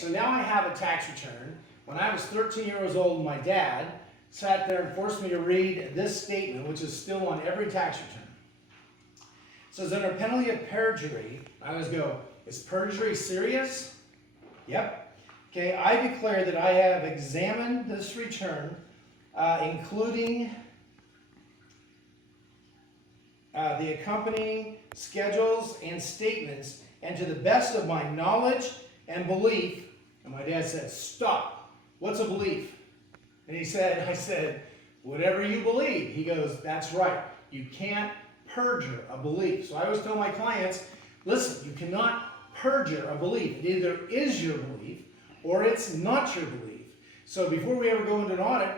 so now I have a tax return. When I was 13 years old, my dad sat there and forced me to read this statement, which is still on every tax return. It says, under penalty of perjury, I always go, is perjury serious? Yep. Okay, I declare that I have examined this return, including the accompanying schedules and statements, and to the best of my knowledge and belief. And my dad said, stop. What's a belief? And I said, whatever you believe. He goes, that's right. You can't perjure a belief. So I always tell my clients, listen, you cannot perjure a belief. It either is your belief or it's not your belief. So before we ever go into an audit,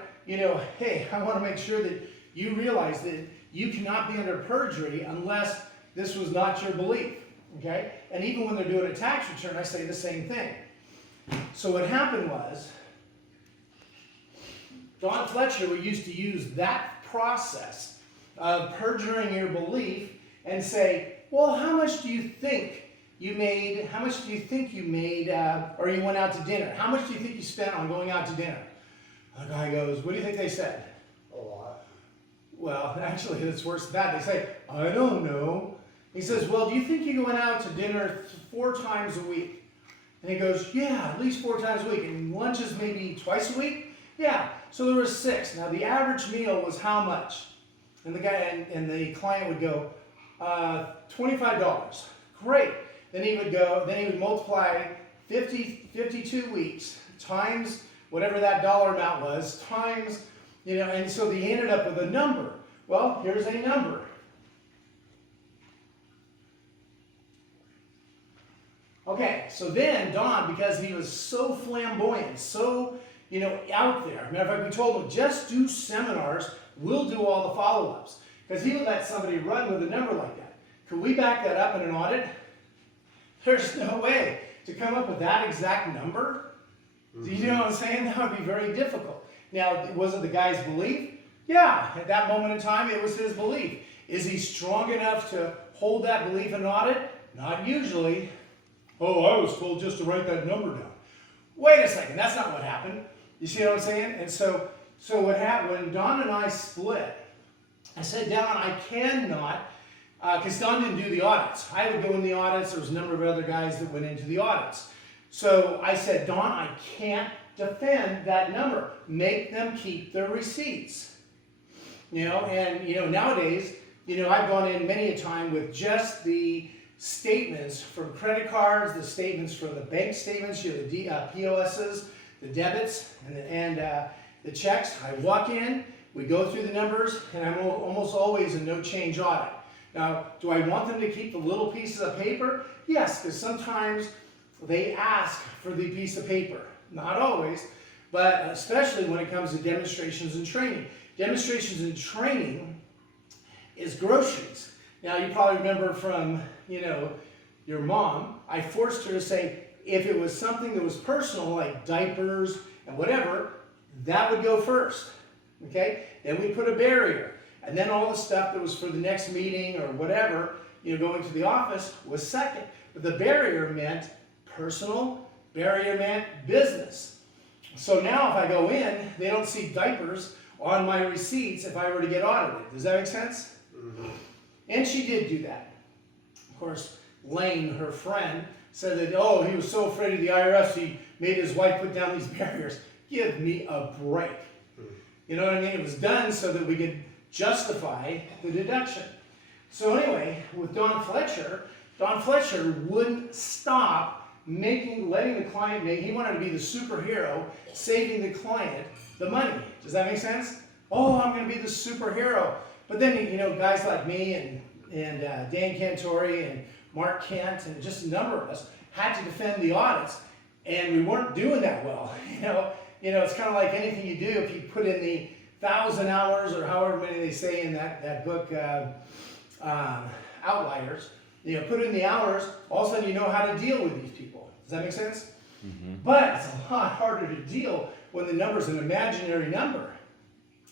hey, I want to make sure that you realize that you cannot be under perjury unless this was not your belief. Okay? And even when they're doing a tax return, I say the same thing. So what happened was, Don Fletcher used to use that process of perjuring your belief and say, well, how much do you think you made, or you went out to dinner? How much do you think you spent on going out to dinner? The guy goes, what do you think they said? A lot. Well, actually, it's worse than that. They say, I don't know. He says, well, do you think you went out to dinner 4 times a week? And he goes, yeah, at least 4 times a week. And lunches maybe twice a week? Yeah, so there was 6. Now, the average meal was how much? And the guy and the client would go, $25. Great. Then he would multiply 52 weeks times whatever that dollar amount was, times, and so they ended up with a number. Well, here's a number. Okay, so then Don, because he was so flamboyant, so, out there. Matter of fact, we told him, just do seminars, we'll do all the follow-ups. Because he would let somebody run with a number like that. Could we back that up in an audit? There's no way to come up with that exact number. Do you know what I'm saying? That would be very difficult. Now, was it the guy's belief? Yeah, at that moment in time, it was his belief. Is he strong enough to hold that belief in an audit? Not usually. Oh, I was told just to write that number down. Wait a second, that's not what happened. You see what I'm saying? And so what happened, when Don and I split, I said, Don, I cannot, because Don didn't do the audits. I would go in the audits. There was a number of other guys that went into the audits. So I said, Don, I can't defend that number. Make them keep their receipts. Nowadays, I've gone in many a time with just the statements from credit cards, the statements from the bank statements, the POSs, the debits, and the checks. I walk in, we go through the numbers, and I'm almost always a no-change audit. Now, do I want them to keep the little pieces of paper? Yes, because sometimes they ask for the piece of paper. Not always, but especially when it comes to demonstrations and training. Demonstrations and training is groceries. Now, you probably remember from, your mom, I forced her to say, if it was something that was personal, like diapers and whatever, that would go first, okay? Then we put a barrier. And then all the stuff that was for the next meeting or whatever, going to the office was second. But the barrier meant personal, barrier meant business. So now if I go in, they don't see diapers on my receipts if I were to get audited. Does that make sense? Mm-hmm. And she did do that. Of course, Lane, her friend, said that, oh, he was so afraid of the IRS, he made his wife put down these barriers. Give me a break. You know what I mean? It was done so that we could justify the deduction. So anyway, with Don Fletcher wouldn't stop letting the client make, he wanted to be the superhero, saving the client the money. Does that make sense? Oh, I'm going to be the superhero. But then, guys like me and Dan Cantori and Mark Kent and just a number of us had to defend the audits, and we weren't doing that well. It's kind of like anything you do. If you put in the 1,000 hours or however many they say in that book, Outliers, put in the hours, all of a sudden you know how to deal with these people. Does that make sense? Mm-hmm. But it's a lot harder to deal when the number's an imaginary number.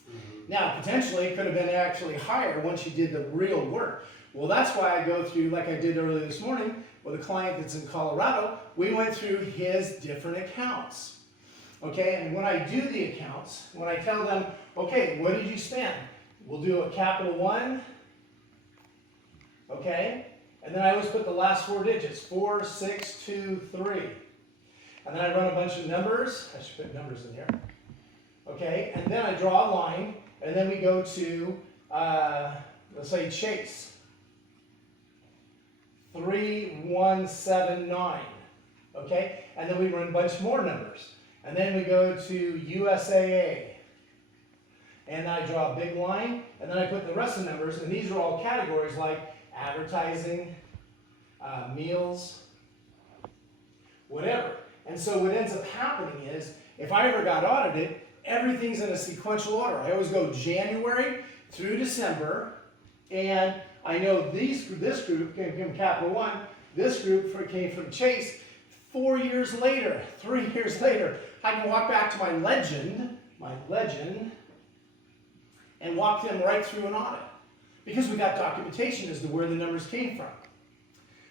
Mm-hmm. Now, potentially, it could have been actually higher once you did the real work. Well, that's why I go through, like I did earlier this morning, with a client that's in Colorado, we went through his different accounts. Okay, and when I do the accounts, when I tell them, okay, what did you spend? We'll do a capital one, okay? And then I always put the last four digits, 4, 6, 2, 3. And then I run a bunch of numbers. I should put numbers in here. Okay, and then I draw a line, and then we go to, let's say, Chase. 3179. Okay, and then we run a bunch more numbers. And then we go to USAA. And I draw a big line, and then I put the rest of the numbers, and these are all categories like advertising, meals, whatever. And so what ends up happening is, if I ever got audited, everything's in a sequential order. I always go January through December, and I know this group came from Capital One, this group came from Chase. 4 years later, 3 years later, I can walk back to my legend, and walk them right through an audit. Because we got documentation as to where the numbers came from.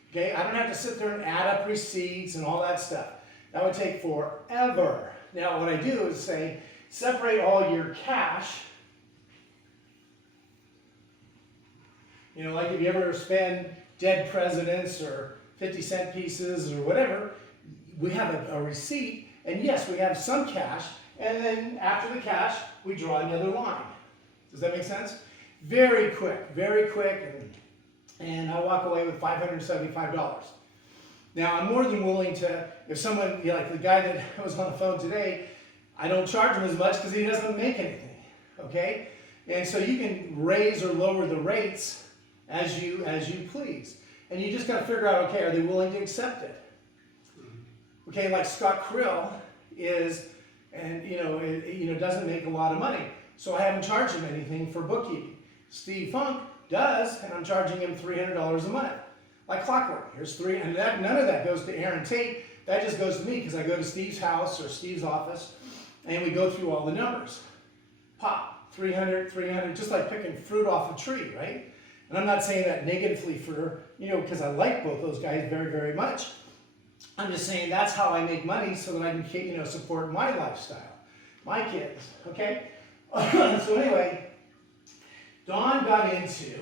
Okay, I don't have to sit there and add up receipts and all that stuff. That would take forever. Now what I do is say, separate all your cash. You know, like if you ever spend dead presidents or 50-cent pieces or whatever, we have a receipt, and yes, we have some cash, and then after the cash, we draw another line. Does that make sense? Very quick, and I walk away with $575. Now, I'm more than willing to, if someone, you know, like the guy that was on the phone today, I don't charge him as much because he doesn't make anything, okay? And so you can raise or lower the rates as you please. And you just got to figure out, okay, are they willing to accept it? Okay, like Scott Krill is, and doesn't make a lot of money. So I haven't charged him anything for bookkeeping. Steve Funk does, and I'm charging him $300 a month. Like clockwork. Here's three, and none of that goes to Aaron Tate. That just goes to me because I go to Steve's house or Steve's office, and we go through all the numbers. Pop, 300, just like picking fruit off a tree, right? And I'm not saying that negatively for, because I like both those guys very, very much. I'm just saying that's how I make money so that I can, support my lifestyle, my kids, okay? So anyway, Don got into,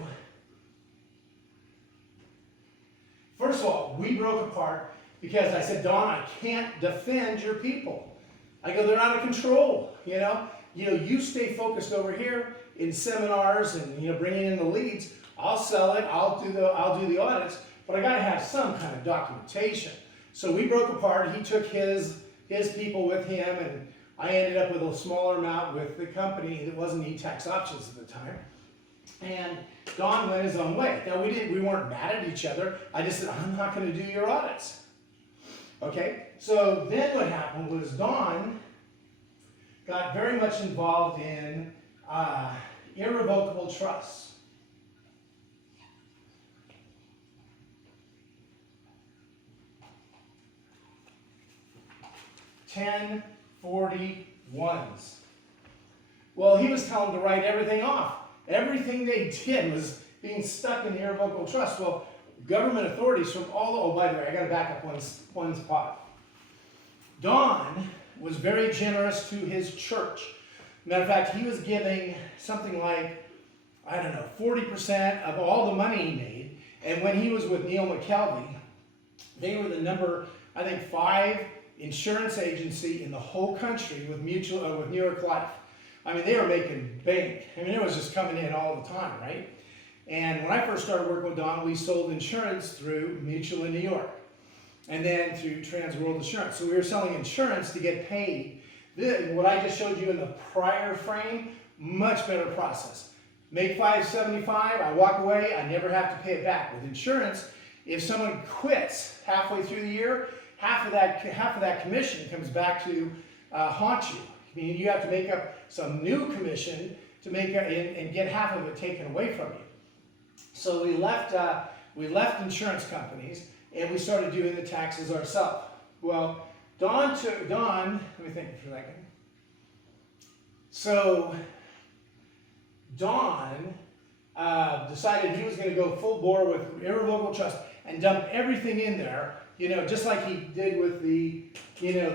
first of all, we broke apart because I said, Don, I can't defend your people. I go, they're out of control, you stay focused over here in seminars and, bringing in the leads. I'll sell it, I'll do the audits, but I got to have some kind of documentation. So we broke apart. He took his people with him, and I ended up with a smaller amount with the company. It wasn't E-Tax Options at the time. And Don went his own way. Now we weren't mad at each other. I just said, I'm not going to do your audits. Okay? So then what happened was Don got very much involved in irrevocable trusts. 1041s. Well, he was telling them to write everything off. Everything they did was being stuck in the irrevocable trust. Well, government authorities from oh, by the way, I got to back up one spot. Don was very generous to his church. Matter of fact, he was giving something like, 40% of all the money he made. And when he was with Neil McKelvey, they were the number, 5 insurance agency in the whole country with New York Life. They were making bank. It was just coming in all the time, right? And when I first started working with Don, we sold insurance through Mutual in New York, and then through Trans World Insurance. So we were selling insurance to get paid. What I just showed you in the prior frame, much better process. Make $575, I walk away, I never have to pay it back. With insurance, if someone quits halfway through the year, half of that commission comes back to haunt you. You have to make up some new commission to make and get half of it taken away from you. So we left insurance companies and we started doing the taxes ourselves. Well, Don, let me think for a second. So Don decided he was going to go full bore with irrevocable trust and dump everything in there you know, just like he did with the, you know,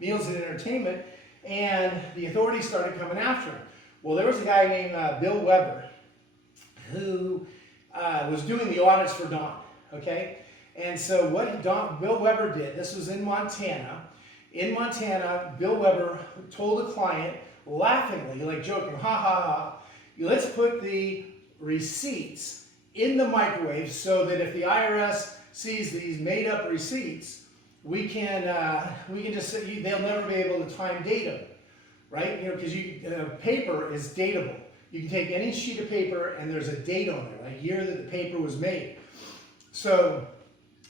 meals and entertainment, and the authorities started coming after him. Well, there was a guy named Bill Weber who was doing the audits for Don, okay? And so what Bill Weber did, this was in Montana. In Montana, Bill Weber told a client, laughingly, like joking, ha ha ha, let's put the receipts in the microwave so that if the IRS sees these made-up receipts, we can just say they'll never be able to time date them, right? You know, because paper is dateable. You can take any sheet of paper and there's a date on there, a year that the paper was made. So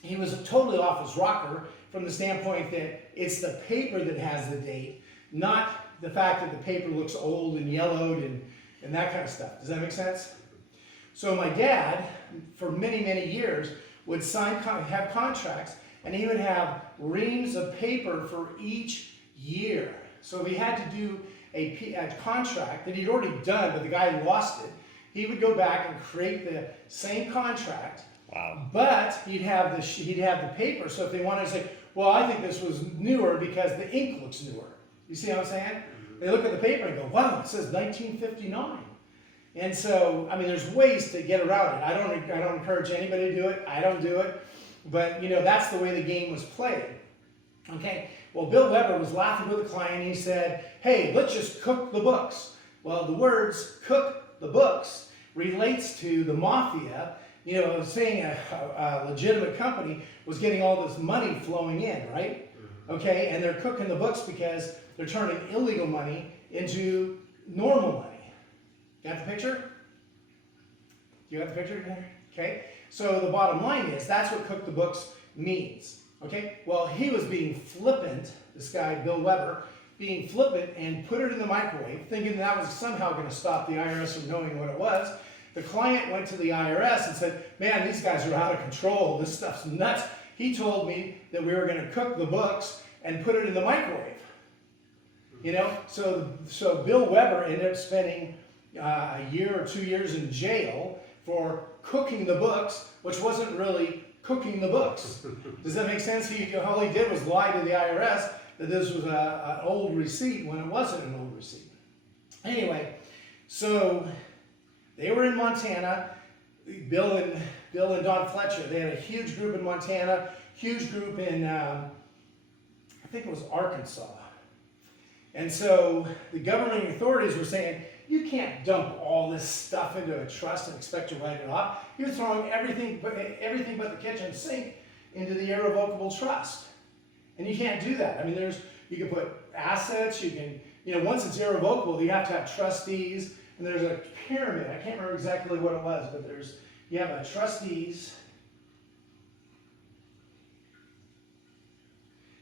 he was totally off his rocker from the standpoint that it's the paper that has the date, not the fact that the paper looks old and yellowed and that kind of stuff. Does that make sense? So my dad, for many, many years, would have contracts, and he would have reams of paper for each year. So if he had to do a contract that he'd already done, but the guy lost it, he would go back and create the same contract. Wow. But he'd have the paper. So if they wanted to say, well, I think this was newer because the ink looks newer. You see what I'm saying? They look at the paper and go, wow, it says 1959. And so, I mean, there's ways to get around it. I don't encourage anybody to do it. I don't do it. But, you know, that's the way the game was played. Okay? Well, Bill Weber was laughing with a client. He said, hey, let's just cook the books. Well, the words cook the books relates to the mafia, you know, saying a legitimate company was getting all this money flowing in, right? Okay? And they're cooking the books because they're turning illegal money into normal money. Got the picture? You got the picture here? Okay. So the bottom line is that's what cook the books means. Okay. Well, he was being flippant, this guy, Bill Weber, being flippant and put it in the microwave, thinking that was somehow going to stop the IRS from knowing what it was. The client went to the IRS and said, man, these guys are out of control. This stuff's nuts. He told me that we were going to cook the books and put it in the microwave. You know, so Bill Weber ended up spending a year or 2 years in jail for cooking the books, which wasn't really cooking the books. Does that make sense? All he did was lie to the IRS that this was an old receipt when it wasn't an old receipt. Anyway, so they were in Montana. Bill and Don Fletcher, they had a huge group in Montana, huge group in, I think it was Arkansas. And so the governing authorities were saying, you can't dump all this stuff into a trust and expect to write it off. You're throwing everything but the kitchen sink into the irrevocable trust. And you can't do that. I mean, you can put assets, you can, you know, once it's irrevocable, you have to have trustees, and there's a pyramid. I can't remember exactly what it was, but you have a trustees,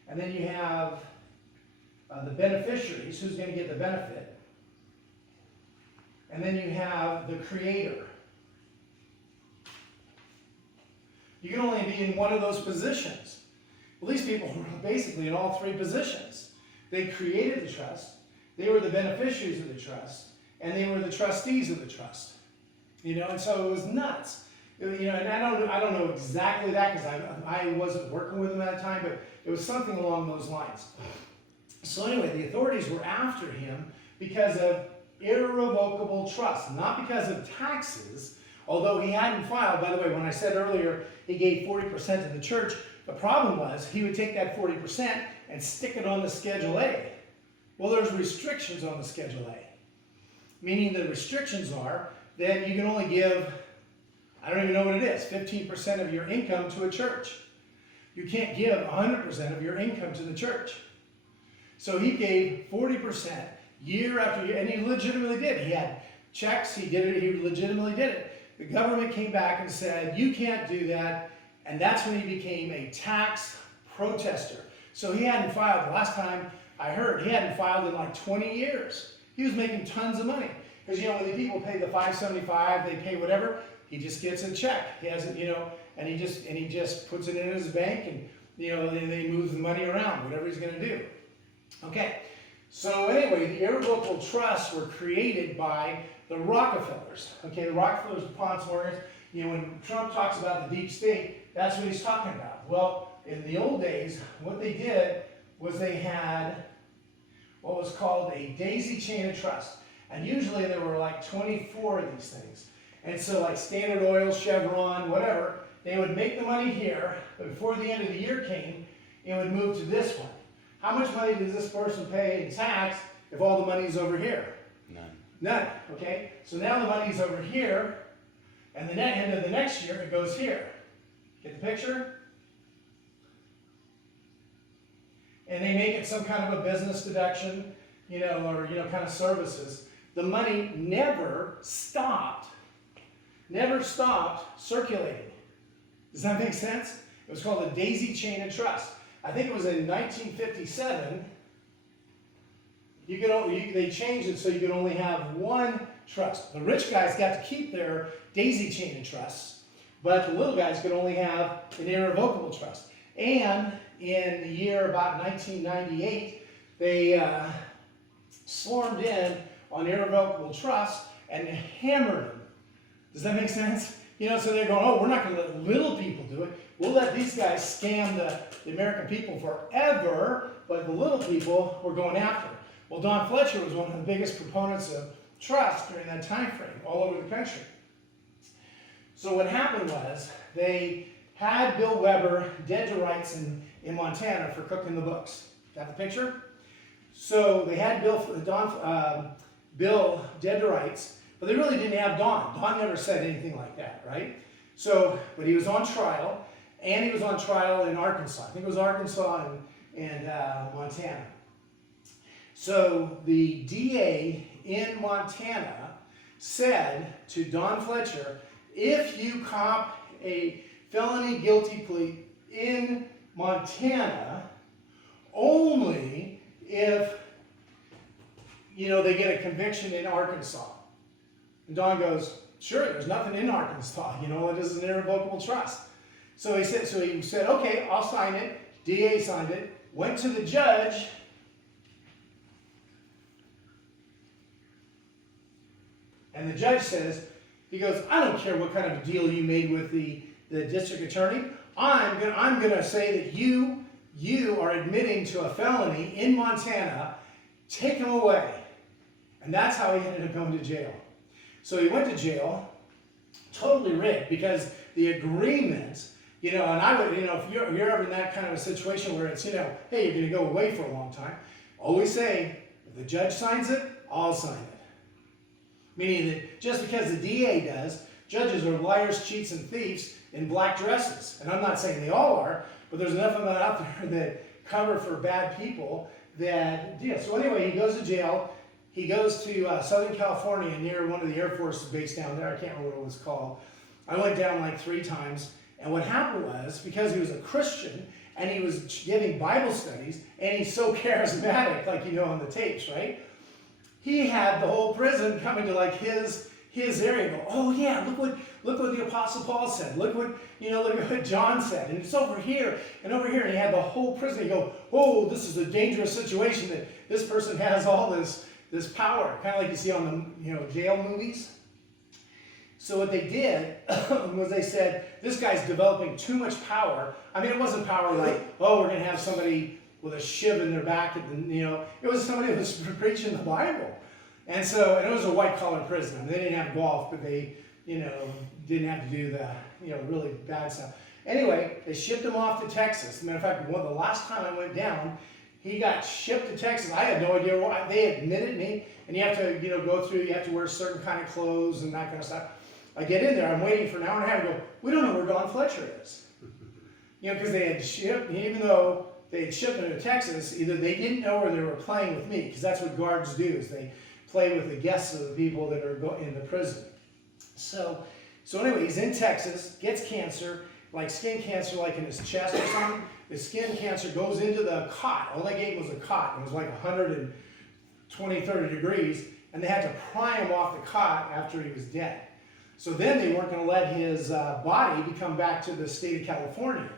and then you have the beneficiaries, who's going to get the benefit. And then you have the creator. You can only be in one of those positions. Well, these people were basically in all three positions. They created the trust, they were the beneficiaries of the trust, and they were the trustees of the trust. You know, and so it was nuts. You know, and I don't know exactly that because I wasn't working with them at the time, but it was something along those lines. So anyway, the authorities were after him because of irrevocable trust, not because of taxes, although he hadn't filed. By the way, when I said earlier he gave 40% to the church, the problem was he would take that 40% and stick it on the Schedule A. Well, there's restrictions on the Schedule A, meaning the restrictions are that you can only give, I don't even know what it is, 15% of your income to a church. You can't give 100% of your income to the church. So he gave 40% year after year, and he legitimately did. He had checks, he did it, he legitimately did it. The government came back and said, you can't do that, and that's when he became a tax protester. So he hadn't filed, the last time I heard, he hadn't filed in like 20 years. He was making tons of money. Because, you know, when the people pay the $575, they pay whatever, he just gets a check. He hasn't, you know, and he just puts it in his bank, and, you know, then they move the money around, whatever he's going to do. Okay. So anyway, the irrevocable trusts were created by the Rockefellers. Okay, the Rockefellers, the Ponce Morgans. You know, when Trump talks about the deep state, That's what he's talking about. Well, in the old days, what they did was they had what was called a daisy chain of trust. And usually there were like 24 of these things. And so like Standard Oil, Chevron, whatever, they would make the money here, but before the end of the year came, it would move to this one. How much money does this person pay in tax if all the money's over here? None, okay? So now the money's over here, and the end of the next year, it goes here. Get the picture? And they make it some kind of a business deduction, or, kind of services. The money never stopped circulating. Does that make sense? It was called a daisy chain of trust. I think it was in 1957. They changed it so you could only have one trust. The rich guys got to keep their daisy chain of trusts, but the little guys could only have an irrevocable trust. And in the year about 1998, they swarmed in on irrevocable trust and hammered them. Does that make sense? So they're going, oh, we're not going to let little people do it. We'll let these guys scam the American people forever, but the little people we're going after. Well, Don Fletcher was one of the biggest proponents of trust during that time frame all over the country. So what happened was they had Bill Weber dead to rights in Montana for cooking the books. Got the picture? So they had Bill dead to rights, but they really didn't have Don. Don never said anything like that, right? So, but he was on trial, and he was on trial in Arkansas. I think it was Arkansas and Montana. So the DA in Montana said to Don Fletcher, if you cop a felony guilty plea in Montana, only if, they get a conviction in Arkansas. And Don goes, sure, there's nothing in Arkansas, it is an irrevocable trust. So he said, okay, I'll sign it. DA signed it, went to the judge, and the judge says, he goes, I don't care what kind of a deal you made with the district attorney. I'm gonna say that you are admitting to a felony in Montana. Take him away. And that's how he ended up going to jail. So he went to jail, totally rigged, because the agreement, and I would, if you're ever in that kind of a situation where it's, hey, you're going to go away for a long time, always say, if the judge signs it, I'll sign it. Meaning that just because the DA does, judges are liars, cheats, and thieves in black dresses. And I'm not saying they all are, but there's enough of them out there that cover for bad people that, So anyway, he goes to jail. He goes to Southern California near one of the Air Force bases down there. I can't remember what it was called. I went down like 3 times. And what happened was, because he was a Christian, and he was giving Bible studies, and he's so charismatic, like on the tapes, right? He had the whole prison coming to like his area and go, oh yeah, look what the Apostle Paul said. Look what John said. And it's over here and over here. And he had the whole prison. He go, oh, this is a dangerous situation that this person has all this power, kind of like you see on the jail movies. So what they did was they said, this guy's developing too much power. I mean, it wasn't power like, oh, we're going to have somebody with a shiv in their back. And, it was somebody who was preaching the Bible. And so, and it was a white-collar prison. I mean, they didn't have golf, but they, didn't have to do the, really bad stuff. Anyway, they shipped him off to Texas. As a matter of fact, the last time I went down, he got shipped to Texas. I had no idea why. They admitted me, and you have to, go through, you have to wear certain kind of clothes and that kind of stuff. I get in there, I'm waiting for an hour and a half, and go, we don't know where Don Fletcher is. Because they had shipped, even though they had shipped him to Texas, either they didn't know or they were playing with me, because that's what guards do, is they play with the guests of the people that are in the prison. So anyway, he's in Texas, gets cancer, like skin cancer, like in his chest or something. His skin cancer goes into the cot. All they gave him was a cot. It was like 120, 30 degrees, and they had to pry him off the cot after he was dead. So then they weren't going to let his body come back to the state of California,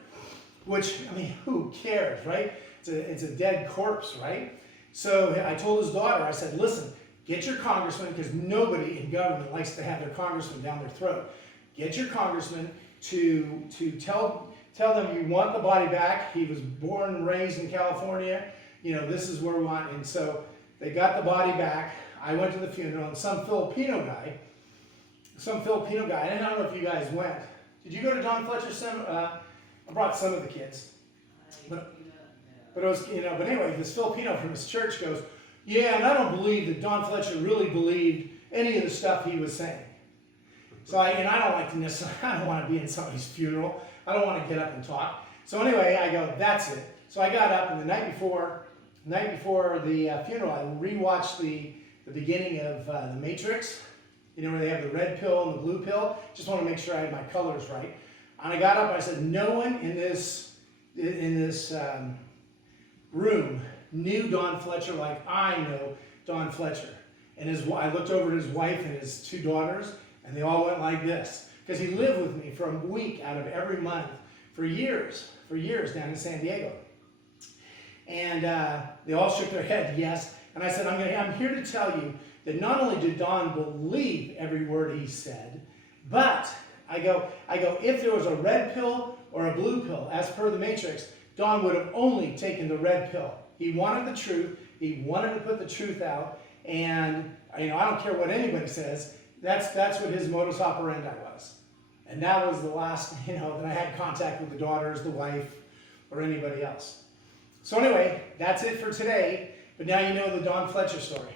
which, I mean, who cares, right? It's a dead corpse, right? So I told his daughter, I said, listen, get your congressman, because nobody in government likes to have their congressman down their throat. Get your congressman, to tell them you want the body back. He was born and raised in California. You know, this is where we want. And so they got the body back. I went to the funeral, and some Filipino guy, and I don't know if you guys went. Did you go to Don Fletcher's? I brought some of the kids. But it was, you know, but anyway, this Filipino from his church goes, yeah, and I don't believe that Don Fletcher really believed any of the stuff he was saying. So I don't like to necessarily, I don't want to be in somebody's funeral. I don't want to get up and talk. So anyway, I go, that's it. So I got up, and the night before the funeral, I rewatched the beginning of The Matrix. You know, where they have the red pill and the blue pill. Just want to make sure I had my colors right. And I got up, and I said, no one in this room knew Don Fletcher like I know Don Fletcher. And I looked over at his wife and his 2 daughters, and they all went like this. Because he lived with me for a week out of every month for years down in San Diego. And they all shook their head, yes. And I said, I'm here to tell you that not only did Don believe every word he said, but I go, if there was a red pill or a blue pill, as per the Matrix, Don would have only taken the red pill. He wanted the truth. He wanted to put the truth out. And, you know, I don't care what anybody says. That's what his modus operandi was. And that was the last, you know, that I had contact with the daughters, the wife, or anybody else. So anyway, that's it for today. But now you know the Don Fletcher story.